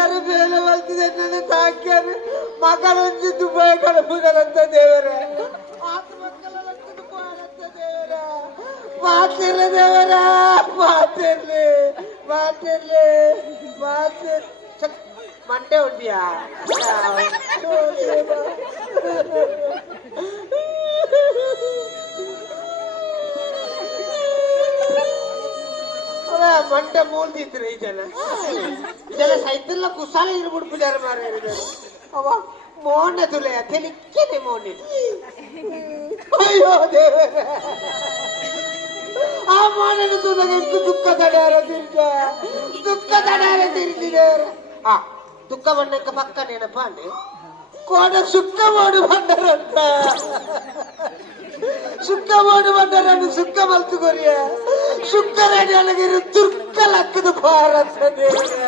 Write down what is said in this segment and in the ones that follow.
ತರ ಬೇಲೆ ಬರ್ತಿದೆ ನನ್ನ ಸಾಕ್ಯಾರ ಮಕ್ಕಳಂಜಿ ದುಬೈ ಕಡಪುದರಂತ ದೇವರೇ ಮಾತಿರ್ಲಿ ದೇವರ ಮಾತಿರ್ಲಿ ಮಾತಿರ್ಲಿ ಮಂಡೆ ಉಂಡಿಯಾ ಮಂಡೆ ಮೂಲ್ದಿದ್ರು ಇದೆಲ್ಲ ಸೈತಲ್ಲ ಕುಸಾಲ ಇರ್ಬಿಟ್ಟು ಪೂಜಾರ ಮಾರ ಅವ ಮೋನೆ ತುಲೆಯ ತೆಲಿಕ್ಕೇನೆ ಮೋನೆ ಅಯ್ಯೋ ದೇವರ ಆ ಮೋನನ್ನು ತುಲಗೆ ದುಃಖ ತಡೆಯಾರ ತಿರ್ತಿದೇವರ ಆ ದುಃಖ ಬಣ್ಣಕ್ಕ ಪಕ್ಕ ನೆನಪ ಅಂದೆ ಕೋಣ ಸುಖ ಮಾಡು ಬಂದರಂತ ಸುಖ ಮಾಡು ಬಂದರನ್ನು ಸುಖ ಮಲ್ತು ಕೊರಿಯ ಸುಖ ರೆಡಿ ಅಲ್ಲಿಗೆ ತುರ್ಕ ಲಕ್ಕದ ಭಾರತ ದೇವರ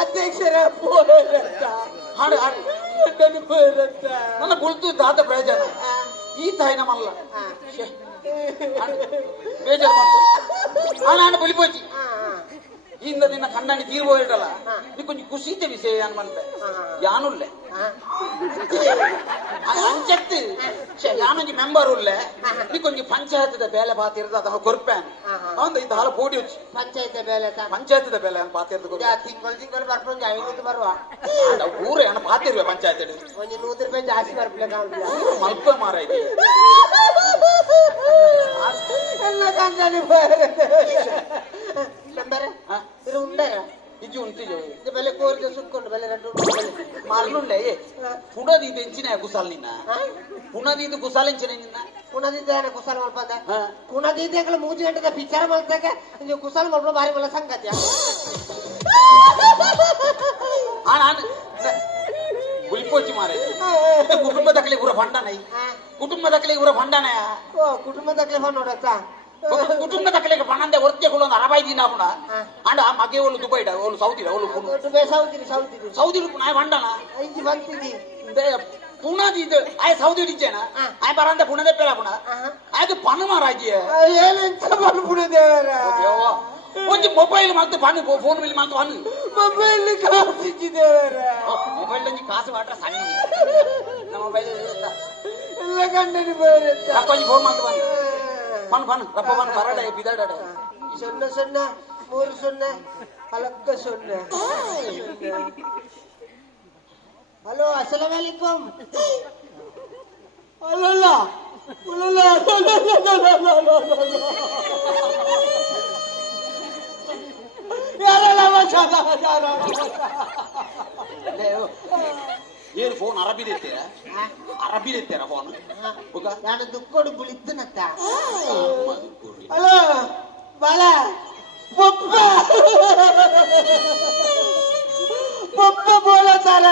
ಅಧ್ಯಕ್ಷರ ಹಾಡು ಹಾಡು ನನ್ನ ಕುಳಿತು ದಾತ ಪ್ರಯೋಜನ ಈ ತಾಯಿನ ಮಲ್ಲ ಬೇಜಾರು ಮಾಡ್ಕೊ ನಾನು ಬಲಿಪೋಚಿ ಇಂದ ನಿನ್ನ ಕಣ್ಣಾಗಿ ತೀರ್ಬೋಯಿಟಲ್ಲ ನೀ ಕೊಂಚ ಖುಷಿತೆ ವಿಷಯ ಯಾನ್ ಮಾಡ್ತೆ ಯಾನುಲ್ಲೆ ಅಂಚತ್ತು ಯಾನೊಂಜಿ ಮೆಂಬರ್ ಉಲ್ಲೆ ನೀ ಕೊಂಚ ಪಂಚಾಯತದ ಬೇಲೆ ಪಾತಿರ್ದ ಅದನ್ನ ಕೊರ್ಪೇನ್ ಅವಂದ ಇದು ಹಾಲು ಪೋಡಿ వచ్చి ಪಂಚಾಯತದ ಬೇಲೆ ಅಂತ ಪಾತಿರ್ದ ತಿಂಗಳು ಬರ್ಕೊಂಡು 500 ಬರುವ ಊರೇ ಅಣ್ಣ ಪಾತಿರ್ವೆ ಪಂಚಾಯತ್ ಒಂದು 100 ರೂಪಾಯಿ ಜಾಸ್ತಿ ಬರ್ಬೇಕು ಮಲ್ಪ ಮಾರ ಇದೆ ಎಲ್ಲ ಕಂಡನಿ ಮೆಂಬರ್ ಇದು ಉಂಡೆ ಇಜ್ಜು ಉಂಟಿಜು ಇದು ಬೆಲೆ ಕೋರಿಕೆ ಸುಟ್ಕೊಂಡು ಬೆಲೆ 2 ಮಾರ್ನುಂಡೆ ಪುಣದಿ ಇದು ಎಂಚಿನ ಕುಸಾಲ್ ನಿನ್ನ ಪುಣದಿ ಇದು ಕುಸಾಲ್ ಎಂಚಿನ ನಿನ್ನ ಪುಣದಿದ್ದಾನೆ ಕುಸಾಲ ಮಲ್ಪಂದ ಪುಣದಿದ್ದ 3 ಗಂಟೆದ ಪಿಚಾರ ಮಲ್ತಾಗ ಇದು ಕುಸಾಲ ಮಲ್ಪ ಭಾರಿ ಮಲ್ಲ ಸಂಗತಿಯ ನಾನು ಗುಲ್ಪೋಚಿ ಮಾರೆ ಕುಟುಂಬ ದಕ್ಕಲೆ ಪೂರ ಫಂಡನೈ ಕುಟುಂಬ ದಕ್ಕಲೆ ಪೂರ ಫಂಡನಯ ಓ ಕುಟುಂಬ ದಕ್ಕಲೆ ಫಂಡ್ ನೋಡತ್ತಾ ಕುಟುಂಬ ದಕ್ಕಲೆಗೆ ಪಣಂದೆ ಒರ್ತೆಗಳು ಒಂದು 60 ದಿನ ಆಪುಣ ಅಂಡ ಮಗೆ ಒಳ್ಳು ದುಬೈಡ ಒಳ್ಳು ಸೌದಿಡ ಒಳ್ಳು ಸೌದಿ ನಾಯ ಬಂಡನ ಇಂಜಿ ಬಂತಿದಿ ಪುಣದಿ ಇದು ಆಯ ಸೌದಿ ಇಡಿಚೇನ ಆಯ ಬರಂದ ಪುಣದೆ ಪೇಲ ಪುಣ ಆಯ್ತು ಪಣ ಮಾರಾಜಿಯ ಏನೆಂತ ಪಣ ಪುಣ ದೇವರ ಒಂದು ಮೊಬೈಲ್ ಮಾತ್ರ ಪಣ ಫೋನ್ ಮೇಲೆ ಮಾತ್ರ ಪಣ ಮೊಬೈಲ್ ಕಾಸು ಇಚ್ಚಿ ದೇವರ ಮೊಬೈಲ್ ನಂಜಿ ಕಾಸು ಮಾತ್ರ ಸಣ್ಣ ನಮ್ಮ ಮೊಬೈಲ್ ಎಲ್ಲ ಗಂಡನಿ ಬರತ್ತ ಕೊಂಚ ಫೋನ್ ಮಾತ್ರ ಪಣ ಪಣ ರಪ್ಪ ಪಣ ಬರಡ ಬಿದಡ 0 0 3 0 अलग 0 हेलो अस्सलाम वालेकुम अल्लाह ಏನು ಫೋನ್ ಅರಬಿ ದೇತ್ತೀರಾ ಫೋನ್ ನಾನು ದುಕ್ಕೋಡು ಬುಳಿದ್ದನತ್ತ ಹಲೋ ಬಾಲ ಪಪ್ಪ पप्पा बोला सारा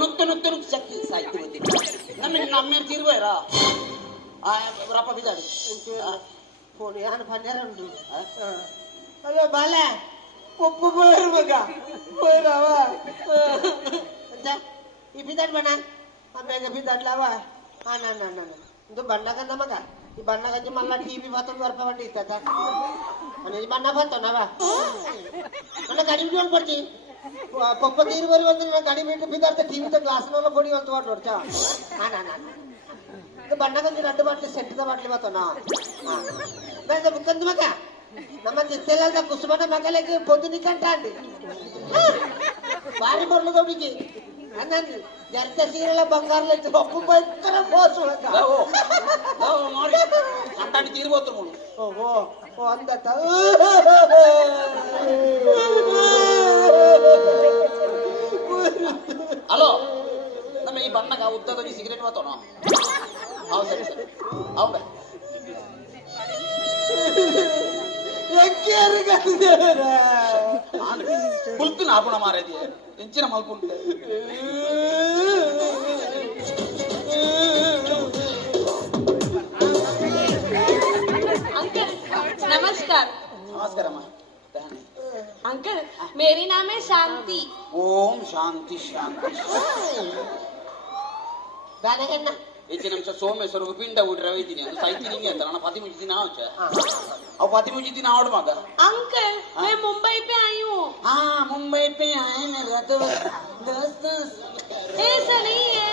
ನುತ್ತು ಶಕ್ತಿ ಸಾಯ್ತು ನಮ್ಮೇಲೆ ತೀರ್ಬೋಯ್ರಾ ರಪ್ಪ ಬಿದ್ದಾಡಿ ಫೋನ್ ಯಾರು ಪಂಜಾರ ಉಂಟು ಅಲ್ಲ ಬಾಲ ಪಪ್ಪ ಬೋಯರ್ ಮಗ ಬೋಯರವ ಈ ಬಿದ್ದಾಡ್ ಬಣ್ಣ ಆಮೇಲೆ ಬಿದ್ದಾಡ್ಲವ ನಾನು ಇದು ಬಣ್ಣ ಕಂದ ಮಗ ಈ ಬಣ್ಣ ಗಂಜಿ ಮಲ್ಲ ಟಿವಿ ಮತ್ತೊಂದು ರೂಪಾಯಿ ಬಂಡಿ ಇತ್ತ ಈ ಬಣ್ಣ ಬಂತನವ ನನ್ನ ಕಡಿಮೆ ನೋಡ್ಬರ್ತಿ ಪಪ್ಪ ನೀರು ಬರಿ ಬಂದ್ರೆ ನಾನು ಕಡಿಮೆ ಬಿದ್ದಾಡ್ತ ಟಿವಿ ಗ್ಲಾಸ್ನೆಲ್ಲ ಕೊಡಿ ಅಂತ ಮಾಡಿ ನೋಡ್ತಾ ಇದು ಬಣ್ಣ ಗಂಜಿ 2 ಬಾಟ್ಲಿ ಸೆಟ್ಟದ ಬಾಟ್ಲಿ ಬತ್ತನ ಮುಖಂದ ಮಗ ನಮ್ಮ ಜೊತೆಲ್ಲ ಕುಸುಮನ ಮಗಲಿಗೆ పొద్దుని ಕಂಟ ಅಂಡಿ ಭಾರಿ ಬರ್ಲು ಹುಡುಗಿ ಅನ್ನಂದು ಜರ್ತ ಸೀರೆಲ್ಲ ಬಂಗಾರಲ್ಲ ಒಪ್ಪು ಭಯಂಕರ ಮೋಸ ನೋಡಿ ಅಂಟಾಡಿ ತೀರ್ಬೋತು ಓಹೋ ಓ ಅಂದತ್ತ ಈ ಬಣ್ಣಗ ಉದ್ದದ ನೀ ಸಿಗರೇಟ್ ಮಾತೋಣ ಹೌದು ಸರಿ ಸರಿ ಹೌದ ಕುಲ್ತು ನಾಪುಣ ಮಾರೈತಿ ಹೆಂಚಿನ ಮಲ್ಕುಂಟೆ अंकल नमस्कार। नमस्कार अम्मा अंकल मेरी नाम है शांति। ओम शांति शांति ದಾನಗಣ್ಣ ಹೆಚ್ಚಿನ ಅಂಶ ಸೋಮೇಶ್ವರ ಪಿಂಡ ಊಟ್ರೆ ಒಯ್ತೀನಿ ಅದು ಸೈತಿ ನಿಂಗೆ ಅಂತ ನಾನು 15 ದಿನ ಆಚೆ अब 15 दिन आवड़ मगा अंकल मैं मुंबई पे आई हूँ। हाँ मुंबई पे आए मेरा दोस्त ऐसा नहीं है।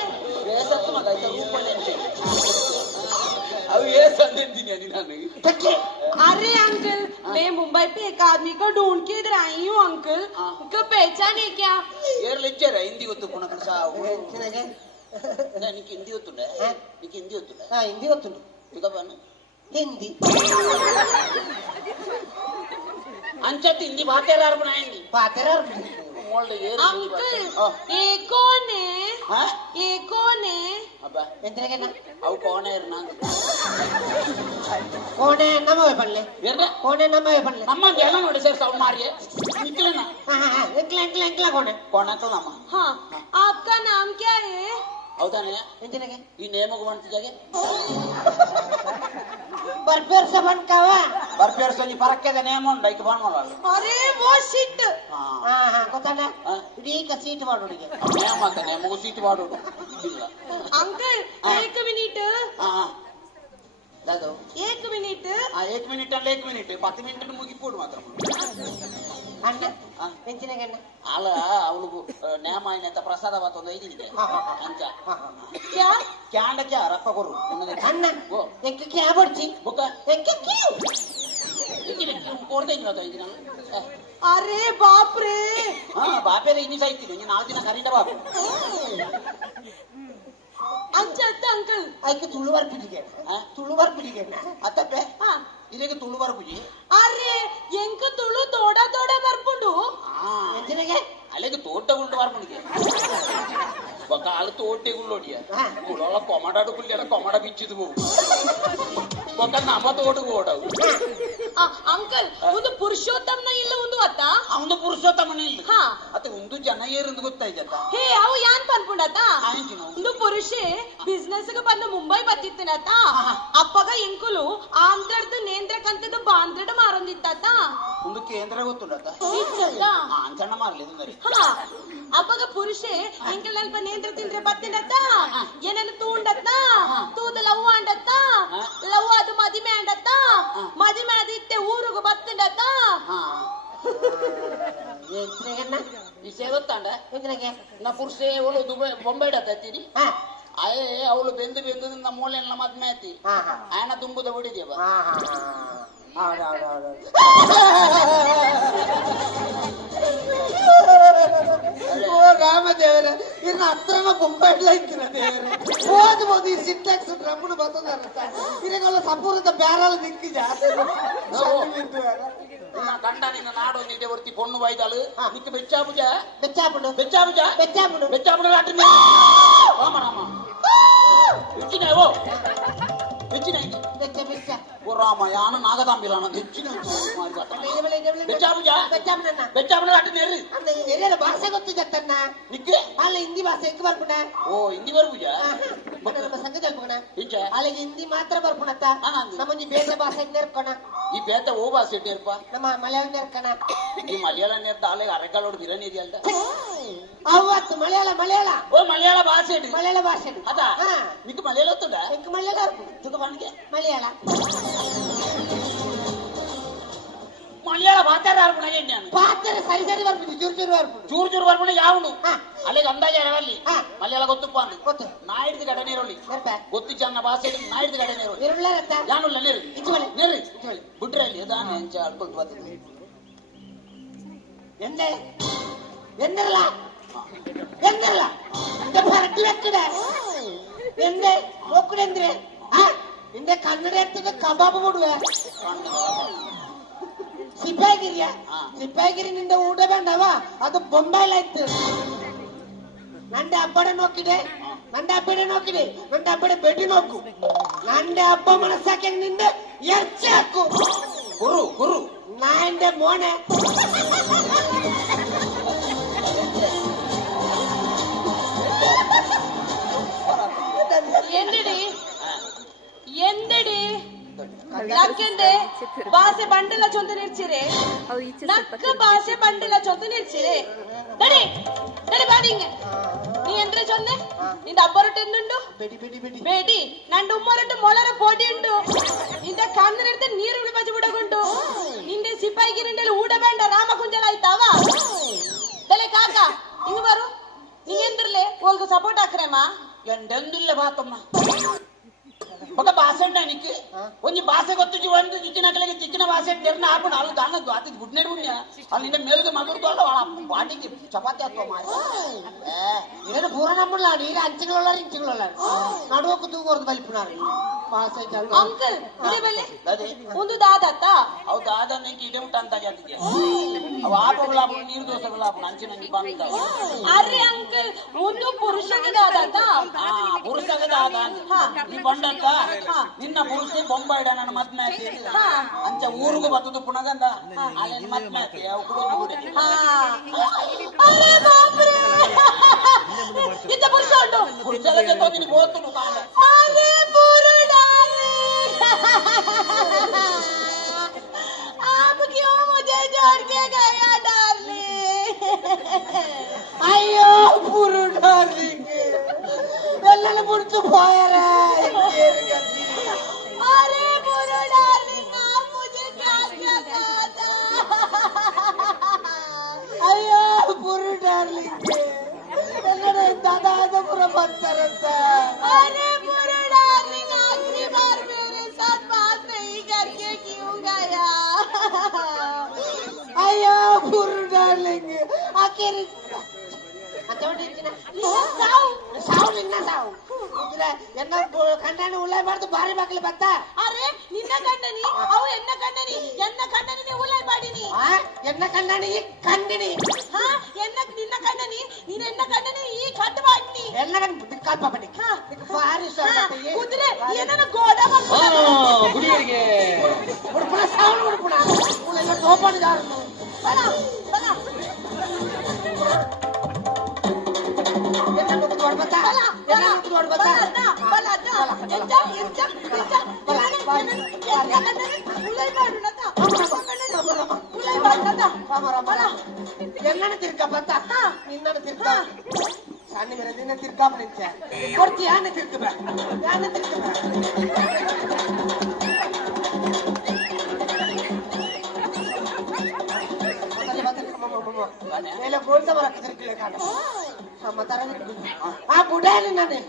ऐसा तो मगा इतना ऊपर लेंगे अब ये संदेश नहीं ना नहीं अरे अंकल मैं मुंबई पे एक आदमी को ढूंढ के इधर आई हूँ अंकल। उनको पहचाने क्या? यार लेक्चर हिंदी होतो पुन्हा कसा ಚೆನ್ನಾಗೆ నీకు హిందీ వస్తుండే నీకు హిందీ వస్తుండే ಹಿಂದಿ ಗೊತ್ತುಂಟು ఇంకా బాను ಹಿಂದಿ अंचत हिंदी बात यार बनाएंगे ಪಾತೆರ मोल्ड ये अंकल ये कौन है? हाँ ये कौन है? अब्बा ಎಂದ್ರಗಣ್ಣ अब कौन है ना ಕೋಣೆ ನಮ್ಮವೆ ಬಣ್ಣ यार ಕೋಣೆ ನಮ್ಮವೆ ಬಣ್ಣ ನಮ್ಮ ಎಲ್ಲ ನೋಡಿ ಸರ್ ಸೌಂಡ್ ಮಾರಿए निकलना ಹಾ ಹಾ ಎಂಕ್ಲ ಎಂಕ್ಲ ಎಂಕ್ಲ ಕೋಣೆ कौन है तो नाम हाँ आपका नाम क्या है? ಹೌದಾನೆ ಎಂದ್ರಗೆ ಈ ನೇಮಗ ಬಂತ ಜಾಗೆ ಬರ್ಪೇರ್ ಸಬನ್ ಕಾವ ಬರ್ಪೇರ್ ಸನಿ ಪರಕ್ಕೆದ ನೇಮ ಉಂಡ ಐಕ ಬಾನ್ ಮಾಡಲ್ಲ अरे वो शिट। ಹಾ ಹಾ ಹಾ ಗೊತ್ತಾನ ಹಾ. ಇಡೀ ಸೀಟ್ ಮಾಡೋಡಿಗೆ ನೇಮ ಅಂತ ನೇಮಗ ಸೀಟ್ ಮಾಡೋದು ಇಲ್ಲ अंकल एक मिनट ಹಾ ದಾದು एक मिनट। ಆ 1 ಮಿನಿಟ್ ಅಲ್ಲ 1 ಮಿನಿಟ್ 10 ಮಿನಿಟ್ ಮುಗಿಪೋಡು ಮಾತ್ರ ಅಣ್ಣ ಎಂಚಿನಗಣ್ಣ ಅಲ್ಲ ಅವಳು ನೇಮ ಆಯ್ನಂತ ಪ್ರಸಾದ ಬಾತ್ ಒಂದು 5 ಇದೆ ಹಾ ಹಾ ಅಂಚ ಹಾ ಹಾ क्या? ಕ್ಯಾಂಡ ಕ್ಯಾ ರಪ್ಪ ಕೊರು ಅಣ್ಣ ಓ ಎಂಕ ಕ್ಯಾ ಬರ್ಚಿ ಬುಕ್ಕ ಎಂಕ ಕ್ಯಾ ಇಲ್ಲಿ ಕೊಡ್ದೆ ಇವತ್ತು 5 ದಿನ अरे बाप रे। ಹಾ ಬಾಪೇರೆ ಇನ್ನಿ ಸಾಯ್ತೀನಿ ನೀನು 4 ದಿನ ಕರೀಂಡ ಬಾಪು अच्छा अंकल ಐಕ ತುಳುವರ್ ಪಿಡಿಗೆ ತುಳುವರ್ ಪಿಡಿಗೆ ಅತ್ತಪ್ಪೆ हाँ ಇಲ್ಲಿಗೆ ತುಳು ಬರಪುಜಿ अरे ಎಂಕ ತುಳು ತೋಡ ತೋಡ ಬರ್ಪುಂಡು ಹಾ ಎಂಚಿನಗೆ ಅಲ್ಲಿಗೆ ತೋಟ ಉಂಟು ಬರ್ಪುಣಿಗೆ ఒక ఆళ్ళ తోటే గుళ్ళోడియా గుళ్ళ కొమడాడు గుళ్ళ కొమడ బిచ్చిది ఒక నమ్మ తోడు ఓడవు अंकल ಒಂದು ಪುರುಷೋತ್ತಮನ ಇಲ್ಲ ಒಂದು ಅತ್ತ ಅವನು ಪುರುಷೋತ್ತಮನ ಇಲ್ಲ ಹಾ ಅತ್ತೆ ಒಂದು ಜನ ಏರಿಂದ ಗೊತ್ತಾಯ್ತದ ಹೇ ಅವು ಯಾನ್ ಪನ್ಪುಂಡತ ಆಯ್ತು ಒಂದು ಪುರುಷೆ ಬಿಸ್ನೆಸ್ ಗೆ ಬಂದು ಮುಂಬೈ ಬತ್ತಿತ್ತನತ ಅಪ್ಪಗ ಎಂಕುಲು ಆಂಧ್ರದ್ದು ನೇಂದ್ರಕಂತದ್ದು ಬಾಂದ್ರಡ ಮಾರಂದಿತ್ತತ ಒಂದು ಕೇಂದ್ರ ಗೊತ್ತುಂಡತ ಅಂಚಣ್ಣ ಮಾರ್ಲಿದು మరి ಹಾ ಅಪ್ಪಗ ಪುರುಷೆ ಎಂಕಲ್ ಅಲ್ಪ ನೇಂದ್ರ ತಿಂದ್ರೆ ಬತ್ತಿನತ ಏನನ್ನು ತೂಂಡತ್ತ ತೂದ ಲವ್ ಅಂಡತ್ತ ಲವ್ ಅದು ಮದಿಮೆ ಅಂಡತ್ತ ಮದಿಮೆ ಅದಿತ್ತೆ ಊರುಗ ಬತ್ತಿಂಡತ್ತ ಎಂಚಿನಗಣ್ಣ ವಿಷಯ ಗೊತ್ತಾಂಡ ಎಂಚಿನಗೆ ನಾ ಪುರುಷೆ ಅವಳು ದುಬೈ ಬೊಂಬೈ ಡತ್ತೀನಿ ಹಾ ಅಯ್ಯೇ ಅವಳು ಬೆಂದು ಬೆಂದು ನಮ್ಮ ಮೂಲೆ ಎಲ್ಲ ಮದ್ಮೆ ಆಯ್ತಿ ಹಾ ಹಾ ಆಯನ ತುಂಬುದ ಹೊಡಿದೇವ ಹಾ ಹಾ ಹೌದೌದೌದು ಓ ರಾಮದೇವರ ಇನ್ನ ಹತ್ರನ ಬೊಂಬಾಡ್ಲ ಇತ್ತಿನ ದೇವರ ಓದ್ಬೋದು ಈ ಸಿಂಟ್ಯಾಕ್ಸ್ ಬ್ರಹ್ಮಣ ಬರ್ತದ ಇದಕ್ಕೆಲ್ಲ ಸಂಪೂರ್ಣ ಬ್ಯಾರಲ್ ದಿಕ್ಕಿದ ಗಂಡ ನಿನ್ನ ನಾಡು ನಿದ್ದೆ ಬರ್ತಿ ಪೊಣ್ಣು ಬೈದಾಳು ನಿಕ್ಕ ಬೆಚ್ಚಾಬುಜ ಬೆಚ್ಚಾಪುಡು ಬೆಚ್ಚಾಬುಜ ಬೆಚ್ಚಾಪುಡು ಬೆಚ್ಚಾಬುಡ ಅಟ್ಟ ರಾಮ ರಾಮ ಹೆಚ್ಚಿನ ಓ ಹೆಚ್ಚಿನ ಬೆಚ್ಚ ಬೆಚ್ಚ ಓ ರಾಮ ಯಾನ ನಾಗದಾಂಬಿಲಾನ ಹೆಚ್ಚಿನ ಬೆಚ್ಚಾಬುಜ ಬೆಚ್ಚಾಪುಡನ್ನ ಬೆಚ್ಚಾಬುಡ ಅಟ್ಟ ನೆರ್ರಿ ಅನ್ನ ಏನೇನ ಭಾಷೆ ಗೊತ್ತು ಜತ್ತನ್ನ ನಿಕ್ಕೆ ಅಲ್ಲ ಹಿಂದಿ ಭಾಷೆ ಹೆಂಗ್ ಬರ್ಪುಣ ಓ ಹಿಂದಿ ಬರ್ಬುಜ ನಮ್ಮ ಸಂಘ ಜಲ್ಪುಣ ಇಂಚ ಅಲ್ಲಿಗೆ ಹಿಂದಿ ಮಾತ್ರ ಬರ್ಪುಣತ್ತ ನಮ್ಮಂಜಿ ಬೇರೆ ಭಾಷೆಗೆ ನೆರ್ಕೋಣ ಈ ಬೇತ ಓ ಭಾಷೆ ನೆರ್ಪ ನಮ್ಮ ಮಲಯಾಳ ನೆರ್ಕಣ ಈ ಮಲಯಾಳ ನೆರ್ದ ಅಲ್ಲಿಗೆ ಅರೆಕಾಲೋಡು ಬಿರನಿ ಇದೆಯಲ್ದ ಅವತ್ತು ಮಲಯಾಳ ಮಲಯಾಳ ಓ ಮಲಯಾಳ ಭಾಷೆ ಮಲಯಾಳ ಭಾಷೆ ಅದಾ ನಿಕ್ಕ ಮಲಯಾಳ ಗೊತ್ತುಂಡ ಎಂಕ್ ಮಲಯಾಳ ತುಕ ಬಣ್ಣಿಗೆ ಮಲಯಾಳ ಮಲಯಾಳ ಭಾಷಾರ ಅರ್ಪಣೆ ನಾನು ಪಾತ್ರ ಸರಿ ಸರಿ ಬರ್ಬಿಟ್ಟು ಚೂರು ಚೂರು ಬರ್ಬಿಟ್ಟು ಚೂರು ಚೂರು ಬರ್ಪಣೆ ಯಾವನು ಹಾ ಅಲ್ಲಿಗೆ ಅಂದಾಜ ಇರವಲ್ಲಿ ಹಾ ಮಲಯಾಳ ಗೊತ್ತಪ್ಪ ಅಂದ್ ಗೊತ್ತು ನಾಯಿಡ್ದು ಗಡ ನೀರೊಳ್ಳಿ ನೆರ್ಪ ಗೊತ್ತು ಚೆನ್ನ ಭಾಷೆ ನಾಯಿಡ್ದು ಗಡ ನೀರೊಳ್ಳಿ ಇರ್ಬಿಳ್ಳಾರತ್ತ ಯಾನುಲ್ಲ ನೀರು ಇಚ್ಚುವಳಿ ನೀರು ಬಿಟ್ರೆ ಅಲ್ಲಿ ಅದಾನ ಹೆಂಚ ಅಳ್ಕೊಳ್ತು ಬರ್ತದೆ ಎಂದೆ ಎಂದಿರಲ್ಲ ಎಂದಿರಲ್ಲ ಹೊರಟಿ വെക്കട ಎಂದೆ ಹೋಗ್ಕಡೆಂದ್ರೆ ನಿಂದೆ ಕನ್ನಡ ಇರ್ತದೆ ಕಬಾಬ್ ಬಿಡುವೆ ಸಿಪಾಯಿಗಿರಿಯ ಸಿಪಾಯಿಗಿರಿ ನಿಂದ ಊಟ ಬೇಡವ ಅದು ಬೊಂಬೈಲ ಇತ್ತು ನಂದೆ ಹಬ್ಬಡ ನೋಕಿದೆ ನಂಡೆ ಹಬ್ಬಡೆ ನೋಕಿನಿ ನಂಡೆ ಹಬ್ಬಡೆ ಬೆಟ್ಟಿ ನೋಕು ನಂಡೆ ಹಬ್ಬ ಮನಸ್ಸಾಕೆ ನಿಂದೆ ಎರ್ಚಿ ಹಾಕು ಗುರು ಗುರು ನಾಂಡೆ ಮೋನೆ ಎಂದಡಿ ಎಂದಡಿ ನಕ್ಕೆಂದೆ ಭಾಷೆ ಬಂಡಲ ಚೊಂದ ನಿಲ್ಸಿರೆ ನಕ್ಕ ಭಾಷೆ ಬಂಡಲ ಚೊಂದ ನಿಲ್ಸಿರೆ ನಡಿ ನಡಿ ಬಾ ನಿಂಗೆ ನೀ ಎಂದ್ರೆ ಚೊಂದೆ ನಿಂದ ಅಬ್ಬರೊಟ್ಟು ಎಂದುಂಡು ಬೆಡಿ ಬೆಡಿ ಬೆಡಿ ಬೇಡಿ ನಂದು ಉಮ್ಮರೊಟ್ಟು ಮೊಲರ ಪೋಟಿ ಉಂಡು ನಿಂದ ಕಣ್ಣನಿರ್ತೆ ನೀರು ಉಳಿಬಜಿ ಬಿಡಗುಂಡು ನಿಂದೆ ಸಿಪಾಯಿಗಿರಿಂಡೆಲ್ಲ ಊಟ ಬೇಡ ರಾಮ ಕುಂಜಲ ಆಯ್ತಾವ ತಲೆ ಕಾಕ ಹಿಂಗ ಬರು ನೀ ಎಂದ್ರಲೆ ಓಲ್ಗ ಸಪೋರ್ಟ್ ಹಾಕ್ರೇಮ್ಮ ಎಂದೆಂದಿಲ್ಲ ಬಾತಮ್ಮ ఒక భాష అంటే నీకు కొంచెం భాష కొత్త చూడండి చిక్కినట్లకి చిక్కిన భాష తెరిన ఆపడు వాళ్ళు దాన్ని అది గుడ్నేడు వాళ్ళు నిన్న మేలుగా మగుడుతోళ్ళ వాళ్ళ వాటికి చపాతి నేను పూర నమ్ములా నీరు అంచులలో ఇంచులలో నడువకు తూగొరదు బలిపినారు పాస్ అయితే ಅಂಕಲ್ ಇದೇ ಬೆಲೆ ಒಂದು ದಾದತ್ತ ಅವು ದಾದ నీకు ఇదే ఉంటాను తగ్గ అవి ఆపగలాపు నీరు దోసగలాపు అంచిన ಬಂದ ಅರೆ ಅಂಕಲ್ ಒಂದು ಪುರುಷಗೆ ದಾದತ್ತ ಪುರುಷಗೆ ದಾದ ನೀ ಬಂಡಕ್ಕ ನಿನ್ನ ಪುರುಷ ಬೊಂಬಾಯಿಡ ನನ್ನ ಮದ್ಮೆ ಅಂಚ ಊರಿಗೂ ಬರ್ತದ ಪುನಗಂದ ಅಲ್ಲಿ ಮದ್ಮೆ ಅರೆ ಬಾಪ್ರೆ ಇಂತ ಪುರುಷ ಉಂಟು ಪುರುಷರಿಗೆ ತೊಂದಿನಿ ಬೋತುನು ಕಾಲ ಅರೆ बुरुडारे आप क्यों मुझे छोड़ के गया डार्लिंग అయ్యో పూరు డార్లింగ్ వెళ్ళని పుడుతూ పోయారా अरे बुरु डार्लिंग आप मुझे क्या क्या कहा था అయ్యో పూరు డార్లింగ్ వెళ్ళని దాదాపుర ಬರ್ತಾರಂತ अरे बुरु डार्लिंग आखिरी बार मेरे साथ बात नहीं करके क्यों गया అయ్యో పూరు డార్లింగ్ ఆఖరి ಸಾವು ನಿನ್ನ ಸಾವು ಎನ್ನ ಕಂಡಾಣಿ ಉಳ್ಳೆ ಮಾಡ್ದು ಬಾರಿ ಮಕ್ಕಳು ಬತ್ತ ಅರೆ ನಿನ್ನ ಕಣ್ಣನಿ ಅವು ಎನ್ನ ಕಣ್ಣನಿ ನೀವು ಉಲ್ಲೈ ಬಾಡಿನಿ ಎನ್ನ ಕಂಡಾಣಿ ಈ ಕಂಡಿನಿ ನಿನ್ನ ಕಣ್ಣನಿ ನೀನ್ ಎನ್ನ ಕಣ್ಣನಿ ಈ ಕಟ್ಟು ಬಾಡಿನಿ ಎಲ್ಲ ದಿಕ್ಕಾಲ್ ಪಾಪಡಿ ಬಾರಿ ಕುದುರೆ ಏನನ್ನ ಗೋಡ ಗುಡಿಯರಿಗೆ ಉಡುಪುಣ ಸಾವಳು ಉಡುಪುಣ ಉಳ್ಳೆ ತೋಪಾಡಿದಾರು ಬಲ ಬಲ ಎಲ್ಲಾನು ತಿರ್ಕ ಬತ್ತ ನಿನ್ನನ್ನು ತಿರ್ಕ ಸಣ್ಣ ಮೇಲೆ ನಿನ್ನ ತಿರ್ಕಾಪ ನಿಂತ ಕೊಡ್ತಿ ಯಾನೆ ತಿರ್ಕಬ ಯಾನೆ ತಿರ್ಕಬ ಮೇಲೆ ಗೋಲ್ಸ ಬರಕ್ಕೆ ತಿರ್ಕಲೆ ಕಾಣ ಆ ಬುಡಾನಿ ನಾನೇ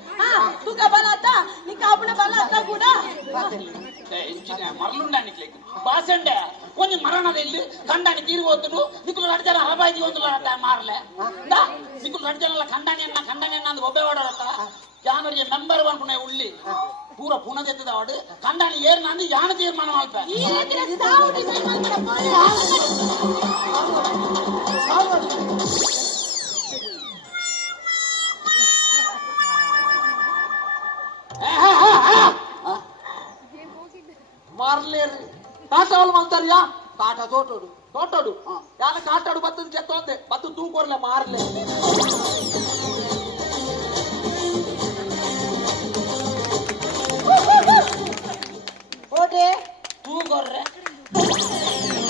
तू का बल आता नी का अपना बल आता गुडा మరలుండానికి భాష అంటే కొంచెం మరణాలు వెళ్ళి ఖండాన్ని తీరిపోతుడు నిక్కులు నడిచారు 45 వందలు మారలే నిక్కులు నడిచారు ఖండాన్ని అన్న ಒಬ್ಬೆವಾಡತ್ತ ಯಾನರಿಗೆ ಮೆಂಬರ್ ಅನ್ಕೊಂಡೆ ಉಳ್ಳಿ ಪೂರ ಪುನದೆತ್ತದವಾಡು ಖಂಡಾನಿ ಏರ್ ನಂದು ಯಾನ ತೀರ್ಮಾನ ಮಾಡ್ತಾ ಈ ರೀತಿ ಸಾವು ಡಿಸೈನ್ ಮಾಡ್ತಾರೆ ಮಾರ್ಲೇರಿ ಕಾಟವಲ್ ಮಾಡ್ತಾರ್ಯಾ ಕಾಟ ತೋಟೋಡು ಯಾನ ಕಾಟಾಡು ಬತ್ತದ ಕೆತ್ತೋಂದೆ ಬತ್ತು ತೂಕೋರ್ಲೆ ಮಾರ್ಲೆ